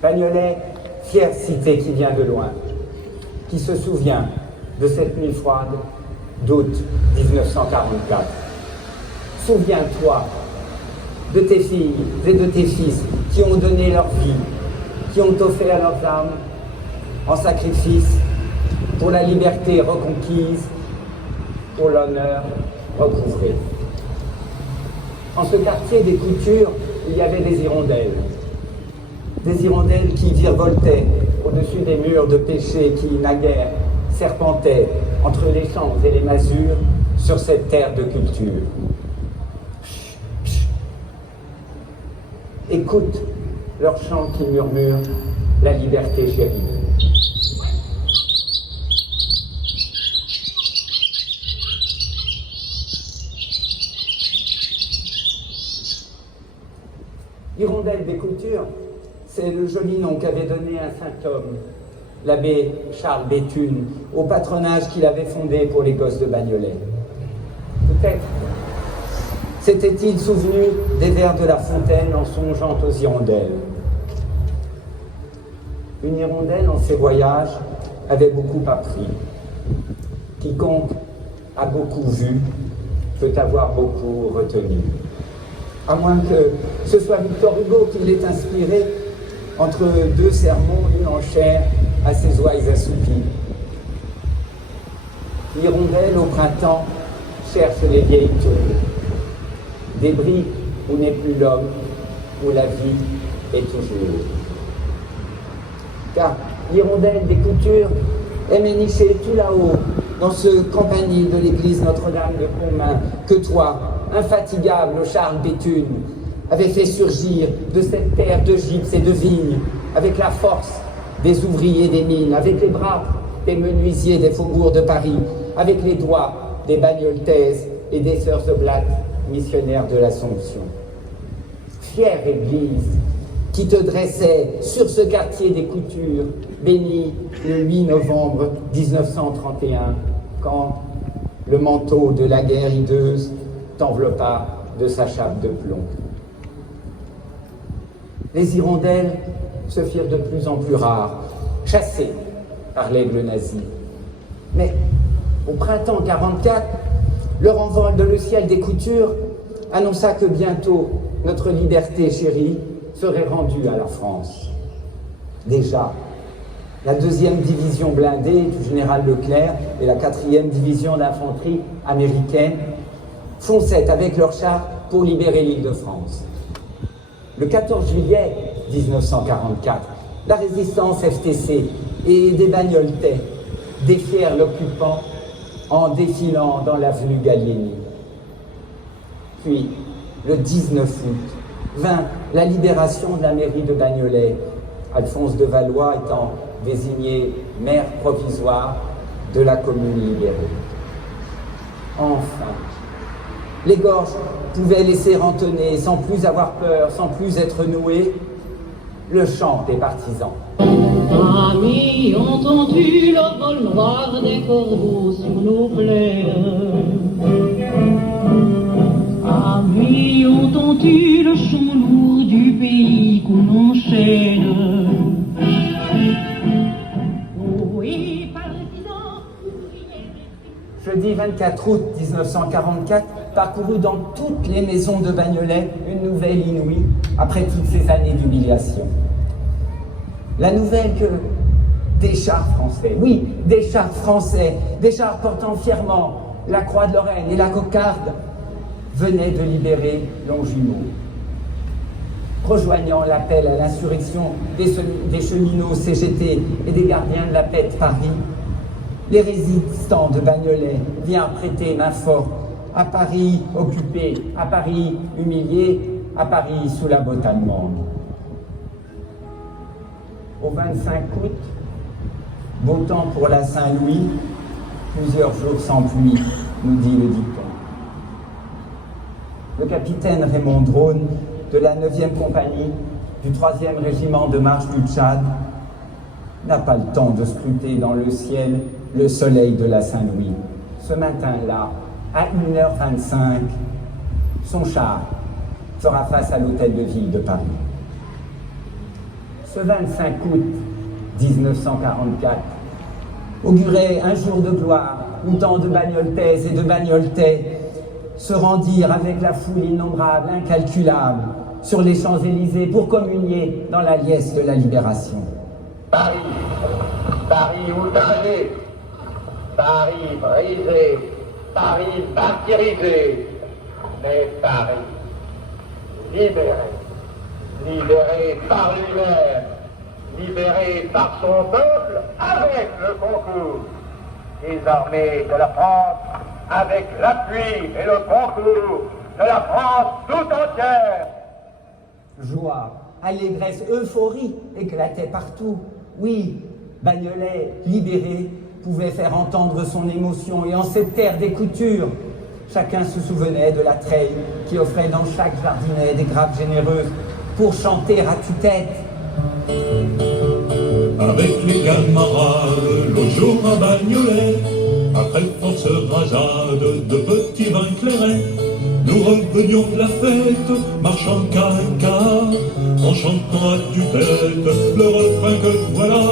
Bagnolet, fière cité qui vient de loin, qui se souvient de cette nuit froide d'août 1944. Souviens-toi de tes filles et de tes fils qui ont donné leur vie, qui ont offert leurs âmes en sacrifice pour la liberté reconquise, pour l'honneur recouvré. En ce quartier des Coutures, il y avait des hirondelles qui virevoltaient au-dessus des murs de péché qui, naguère, serpentaient entre les champs et les masures sur cette terre de culture. Écoute leur chant qui murmure la liberté chérie. Hirondelle des Coutures, c'est le joli nom qu'avait donné un saint homme, l'abbé Charles Béthune, au patronage qu'il avait fondé pour les gosses de Bagnolet. Peut-être s'était-il souvenu des vers de La Fontaine en songeant aux hirondelles. Une hirondelle en ses voyages avait beaucoup appris. Quiconque a beaucoup vu peut avoir beaucoup retenu. À moins que ce soit Victor Hugo qui l'ait inspiré entre deux sermons lus en chair à ses ouailles assoupies. L'hirondelle au printemps cherche les vieilles tours, débris où n'est plus l'homme, où la vie est toujours. Car l'hirondelle des Coutures aimait nicher tout là-haut, dans ce campanile de l'église Notre-Dame de Pontmain, que toi, infatigable Charles Béthune, avait fait surgir de cette terre de gypse et de vignes, avec la force des ouvriers des mines, avec les bras des menuisiers des faubourgs de Paris, avec les doigts des bagnoltaises et des sœurs oblates, missionnaires de l'Assomption. Fière église qui te dressait sur ce quartier des Coutures, béni le 8 novembre 1931, quand le manteau de la guerre hideuse t'enveloppa de sa chape de plomb. Les hirondelles se firent de plus en plus rares, chassées par l'aigle nazi. Mais au printemps 44, leur envol de le ciel des Coutures annonça que bientôt notre liberté chérie serait rendue à la France. Déjà, la 2e division blindée du général Leclerc et la 4e division d'infanterie américaine fonçaient avec leurs chars pour libérer l'Île-de-France. Le 14 juillet 1944, la résistance FTC et des bagnoltais défièrent l'occupant en défilant dans l'avenue Gallieni. Puis, le 19 août, vint la libération de la mairie de Bagnolet, Alphonse de Valois étant désigné maire provisoire de la commune libérée. Enfin, les gorges pouvaient laisser entonner, sans plus avoir peur, sans plus être nouées, le chant des partisans. Amis, entends-tu le vol noir des corbeaux sur nos plaines? Amis, entends-tu le chant lourd du pays qu'on enchaîne? Oui, partisans. Jeudi 24 août 1944, parcourut dans toutes les maisons de Bagnolet une nouvelle inouïe après toutes ces années d'humiliation. La nouvelle que des chars français, oui, des chars français, des chars portant fièrement la croix de Lorraine et la cocarde, venaient de libérer Longjumeau. Rejoignant l'appel à l'insurrection des cheminots CGT et des gardiens de la paix de Paris, les résistants de Bagnolet vinrent prêter main forte à Paris occupé, à Paris humilié, à Paris sous la botte allemande. Au 25 août, beau temps pour la Saint-Louis, plusieurs jours sans pluie, nous dit le dicton. Le capitaine Raymond Drone de la 9e compagnie du 3e régiment de marche du Tchad n'a pas le temps de scruter dans le ciel le soleil de la Saint-Louis. Ce matin-là, à 1h25, son char fera face à l'hôtel de ville de Paris. Ce 25 août 1944 augurait un jour de gloire où tant de bagnoltaises et de bagnoltais se rendirent avec la foule innombrable, incalculable, sur les Champs-Élysées pour communier dans la liesse de la libération. Paris, Paris outragé, Paris brisé, Paris martyrisé, mais Paris libéré, libéré par lui-même, libéré par son peuple avec le concours désormais de la France, avec l'appui et le concours de la France tout entière. Joie, allégresse, euphorie éclataient partout. Oui, Bagnolet, libéré, pouvait faire entendre son émotion, et en cette terre des coutures, chacun se souvenait de la treille qui offrait dans chaque jardinet des grappes généreuses pour chanter à tue-tête. Avec les camarades, l'autre jour à Bagnolet, après force rasade de petits vins clairets, nous revenions de la fête, marchant caca, en chantant à tue-tête le refrain que voilà.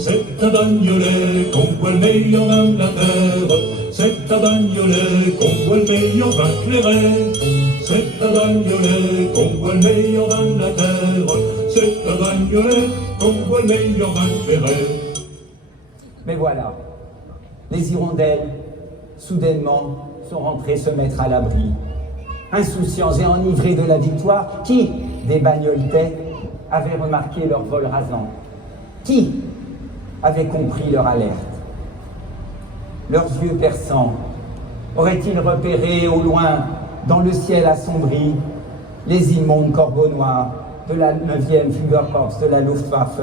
C'est à Bagnolet qu'on voit le meilleur vin de la terre, c'est à Bagnolet qu'on voit le meilleur vin clairet, c'est à Bagnolet qu'on voit le meilleur vin de la terre, c'est à Bagnolet qu'on voit le meilleur vin clairet. Mais voilà, les hirondelles, soudainement, sont rentrées se mettre à l'abri. Insouciants et enivrés de la victoire, qui, des bagnoltais, avaient remarqué leur vol rasant? Qui avait compris leur alerte? Leurs yeux perçants auraient-ils repéré au loin, dans le ciel assombri, les immondes corbeaux noirs de la 9e Fliegerkorps de la Luftwaffe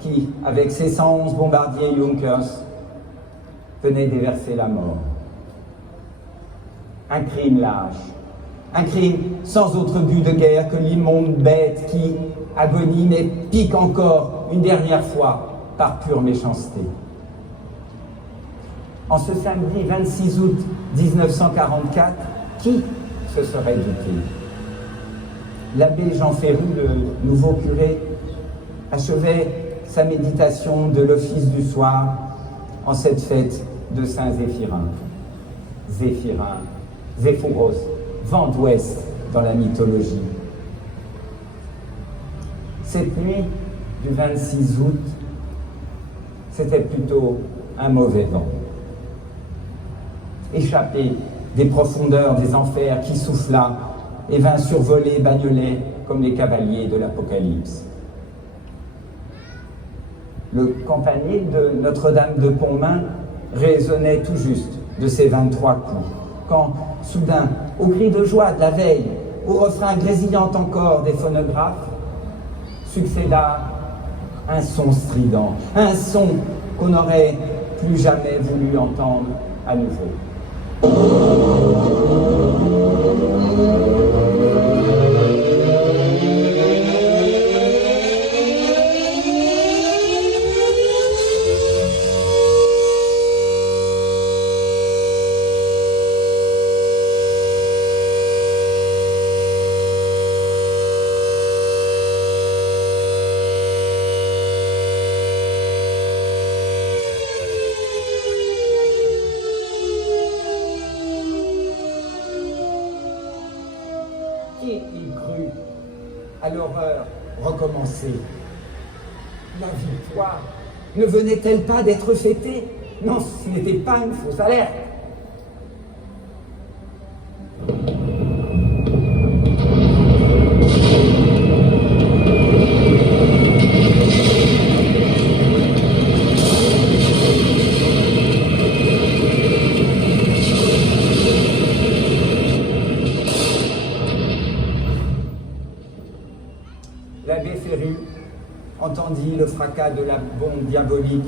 qui, avec ses 111 bombardiers Junkers, venaient déverser la mort? Un crime lâche, un crime sans autre but de guerre que l'immonde bête qui agonie mais pique encore une dernière fois par pure méchanceté. En ce samedi 26 août 1944, qui se serait douté? L'abbé Jean Ferrou, le nouveau curé, achevait sa méditation de l'office du soir en cette fête de Saint-Zéphirin. Zéphirin, Zéphyros, vent d'ouest dans la mythologie. Cette nuit du 26 août, c'était plutôt un mauvais vent. Échappé des profondeurs des enfers qui souffla et vint survoler Bagnolet comme les cavaliers de l'Apocalypse. Le campanile de Notre-Dame de Pontmain résonnait tout juste de ses 23 coups, quand, soudain, au cri de joie de la veille, au refrain grésillant encore des phonographes, succéda un son strident, un son qu'on n'aurait plus jamais voulu entendre à nouveau. Qui y crut à l'horreur recommencer? La victoire ne venait-elle pas d'être fêtée? Non, ce n'était pas une fausse alerte. L'abbé Ferru entendit le fracas de la bombe diabolique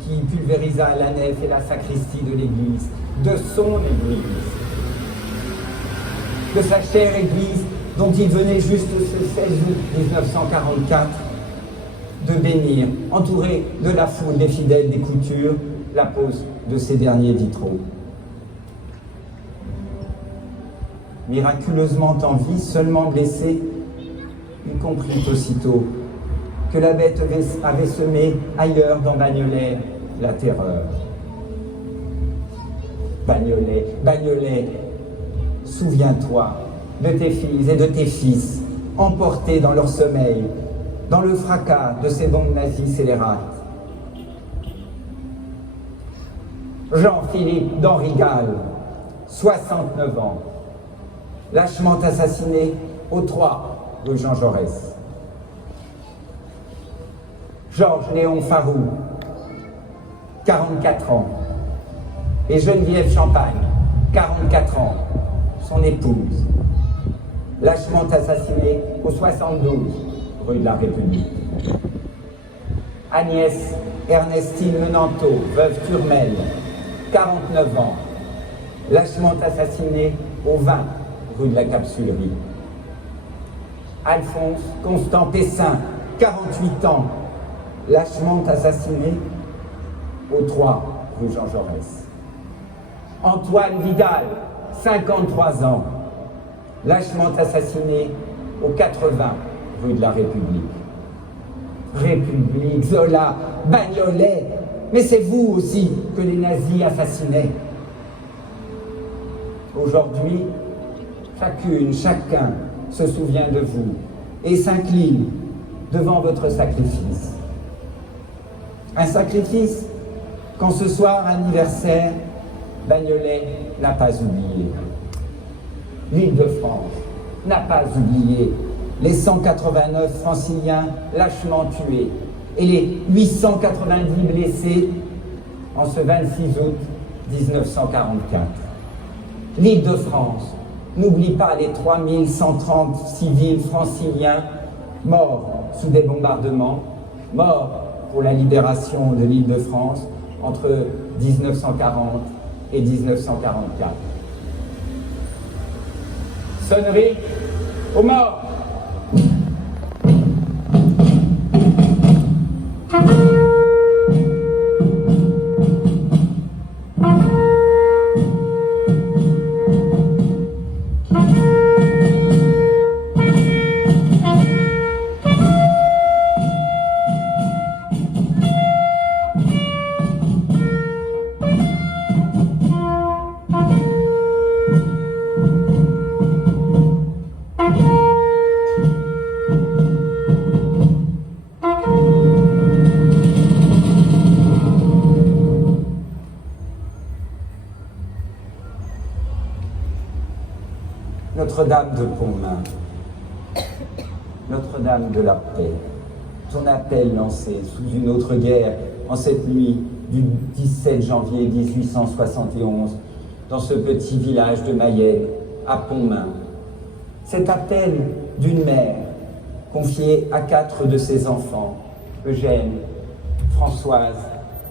qui pulvérisa la nef et la sacristie de l'église, de son église, de sa chère église dont il venait juste ce 16 août 1944 de bénir, entouré de la foule des fidèles des coutures, la pose de ses derniers vitraux. Miraculeusement en vie, seulement blessé, il comprit aussitôt que la bête avait semé ailleurs dans Bagnolet la terreur. Bagnolet, Bagnolet, souviens-toi de tes filles et de tes fils, emportés dans leur sommeil, dans le fracas de ces bombes nazis scélérates. Jean-Philippe d'Henri Gall, 69 ans, lâchement assassiné au 3 rue Jean Jaurès. Georges-Léon Farou, 44 ans, et Geneviève Champagne, 44 ans, son épouse, lâchement assassinée au 72 rue de la République. Agnès Ernestine Menanteau, veuve Turmel, 49 ans, lâchement assassinée au 20 rue de la Capsulerie. Alphonse Constant Pessin, 48 ans, lâchement assassiné au 3 rue Jean Jaurès. Antoine Vidal, 53 ans, lâchement assassiné au 80 rue de la République. République, Zola, Bagnolet, mais c'est vous aussi que les nazis assassinaient. Aujourd'hui, chacune, chacun se souvient de vous et s'incline devant votre sacrifice. Un sacrifice qu'en ce soir anniversaire, Bagnolet n'a pas oublié. L'Île-de-France n'a pas oublié les 189 franciliens lâchement tués et les 890 blessés en ce 26 août 1944. L'Île-de-France n'oublie pas les 3130 civils franciliens morts sous des bombardements, morts pour la libération de l'Île-de-France entre 1940 et 1944. Sonnerie aux morts. Notre-Dame de Pontmain, Notre-Dame de la Paix, ton appel lancé sous une autre guerre en cette nuit du 17 janvier 1871 dans ce petit village de Mayenne, à Pontmain. Cet appel d'une mère confié à 4 de ses enfants, Eugène, Françoise,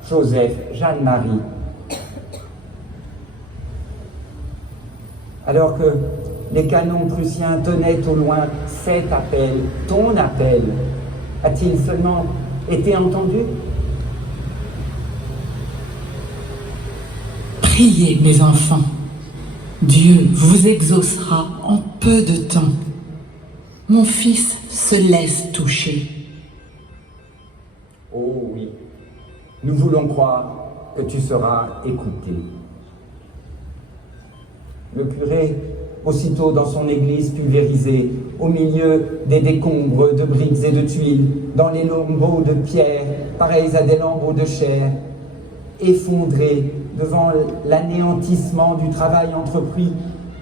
Joseph, Jeanne-Marie. Alors que les canons prussiens tonnaient au loin cet appel, ton appel, a-t-il seulement été entendu? Priez, mes enfants. Dieu vous exaucera en peu de temps. Mon fils se laisse toucher. Oh oui, nous voulons croire que tu seras écouté. Le curé, aussitôt dans son église pulvérisée, au milieu des décombres de briques et de tuiles, dans les lambeaux de pierre, pareils à des lambeaux de chair, effondré devant l'anéantissement du travail entrepris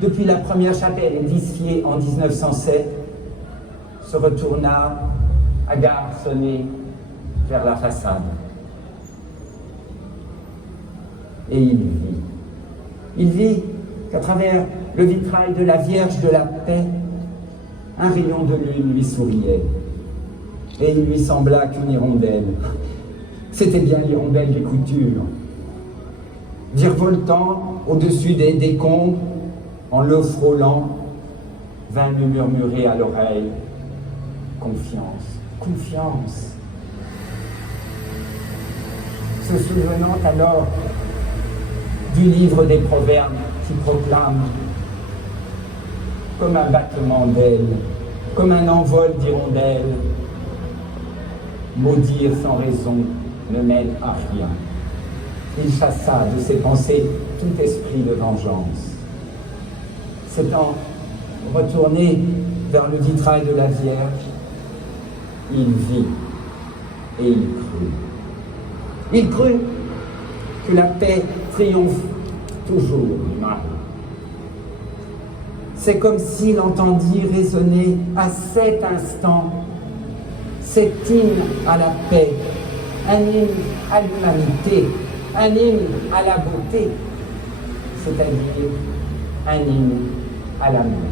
depuis la première chapelle édifiée en 1907, se retourna, agarçonné, vers la façade. Et il vit qu'à travers le vitrail de la Vierge de la Paix, un rayon de lune lui souriait. Et il lui sembla qu'une hirondelle, c'était bien l'hirondelle des coutures, virevoltant au-dessus des décombres, en le frôlant, vint lui murmurer à l'oreille, « Confiance, confiance !» Se souvenant alors du livre des Proverbes qui proclame, comme un battement d'ailes, comme un envol d'hirondelles, Maudire sans raison ne mène à rien. Il chassa de ses pensées tout esprit de vengeance. S'étant retourné vers le vitrail de la Vierge, il vit et il crut. Il crut que la paix triomphe toujours du mal. C'est comme s'il entendit résonner à cet instant cet hymne à la paix, un hymne à l'humanité, un hymne à la beauté, c'est-à-dire un hymne à l'amour.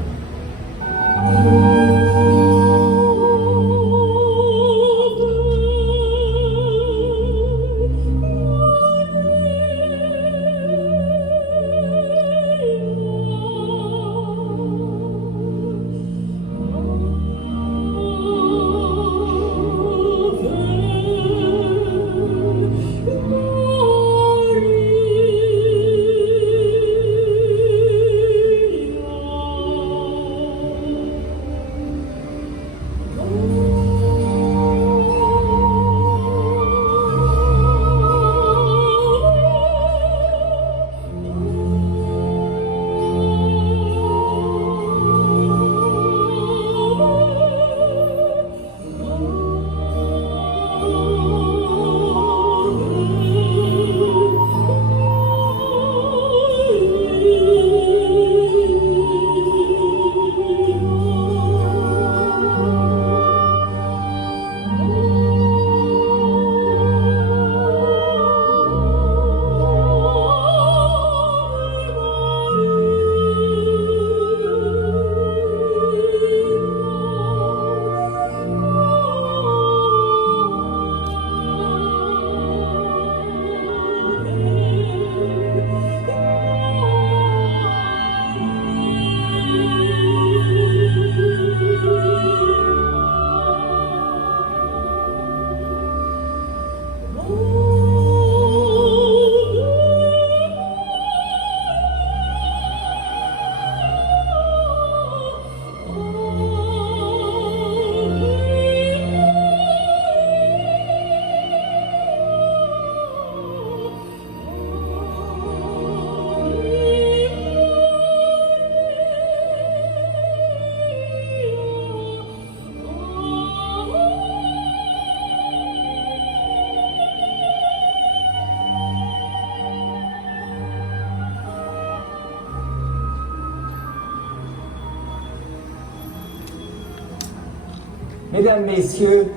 Mesdames, Messieurs,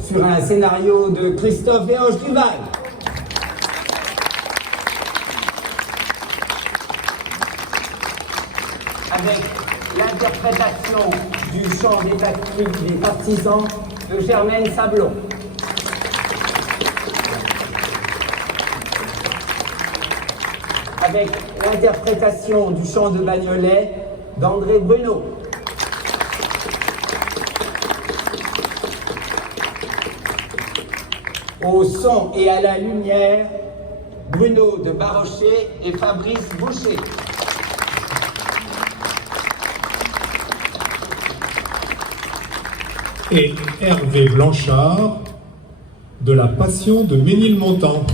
sur un scénario de Christophe Véange Duval. Avec l'interprétation du chant des partisans de Germaine Sablon. Avec l'interprétation du chant de Bagnolet d'André Bruno. Au son et à la lumière, Bruno de Barochet et Fabrice Boucher. Et Hervé Blanchard de La Passion de Ménilmontant.